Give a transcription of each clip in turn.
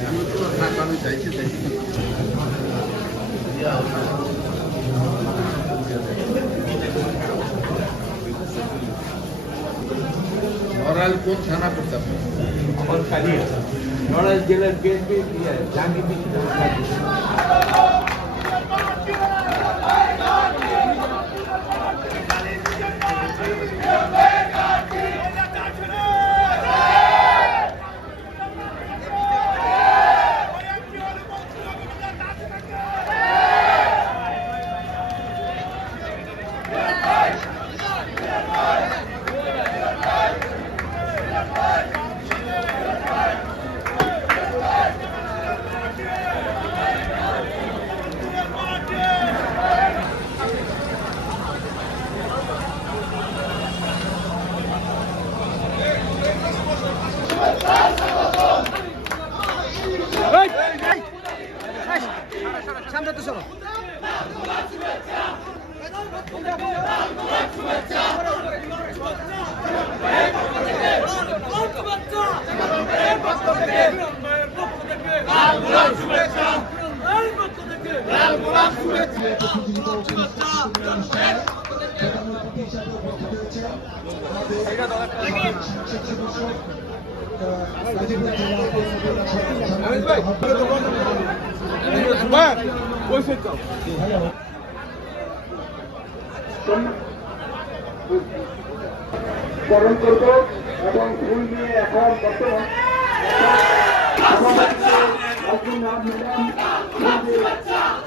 আমি তো থাক আমি চাইছি চাইছি নড়াইল কোন থানা আপনি? আমার খালি নড়াইল জেলার বিএনপি, জাহাঙ্গীর বিশ্ববিদ্যালয় সামনে তো চলো বরণ করব এবং ফুল দিয়ে এখন বর্তমান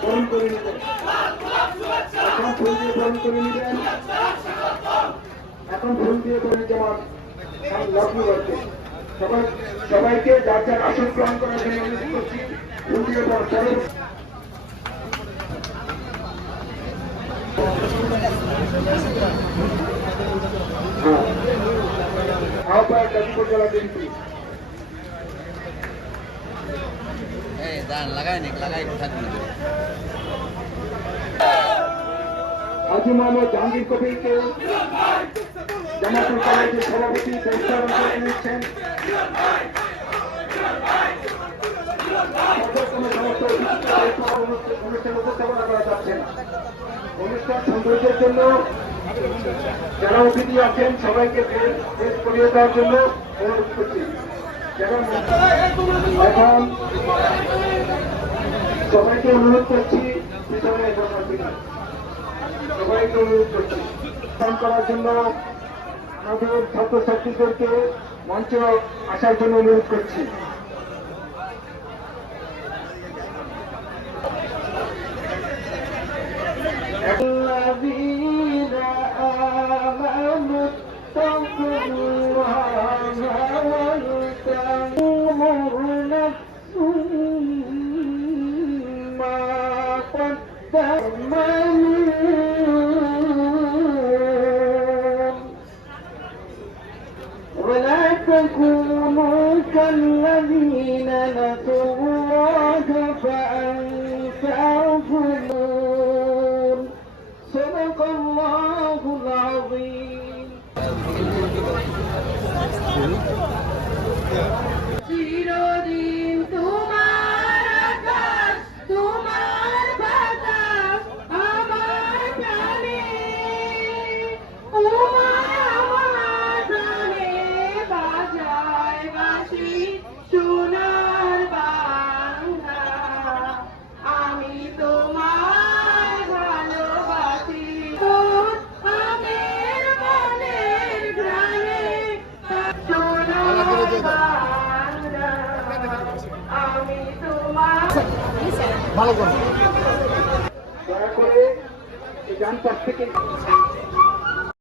বরণ করে নেবেন এখন ফুল দিয়ে বরণ করে নেবেন এখন ফুল দিয়ে বরণ যেমন লগ্ন করছে সবাইকে যার যার আসন গ্রহণ করার জন্য অনুরোধ করছি করুন আহ্বায়ক গাজীপুর জেলা বিএনপি। হাজি মোহাম্মদ জাহাঙ্গীর কবিরকে জামাতুল কলেজের সভাপতি পালন করে নিচ্ছেন অনুষ্ঠান- উপস্থাপনা করা যাচ্ছে সৌন্দর্যের জন্য সবাইকে জন্য সবাইকে অনুরোধ করছি, পিছনে সবাইকে অনুরোধ করছি অনুষ্ঠান করার জন্য আমাদের ছাত্রছাত্রীদেরকে মঞ্চে আসার জন্য অনুরোধ করছি الذين آمنوا اتقوا الله ولتنظر نفس ما قدمت كالذين نسوا الله فأنساهم صدق الله العظيم চিরদিন তোমার আকাশ তোমার বাতাস আমার প্রাণে তোমার আমার প্রাণে বাজায় বাঁশি আমি তোমার দয়া করে পাশ থেকে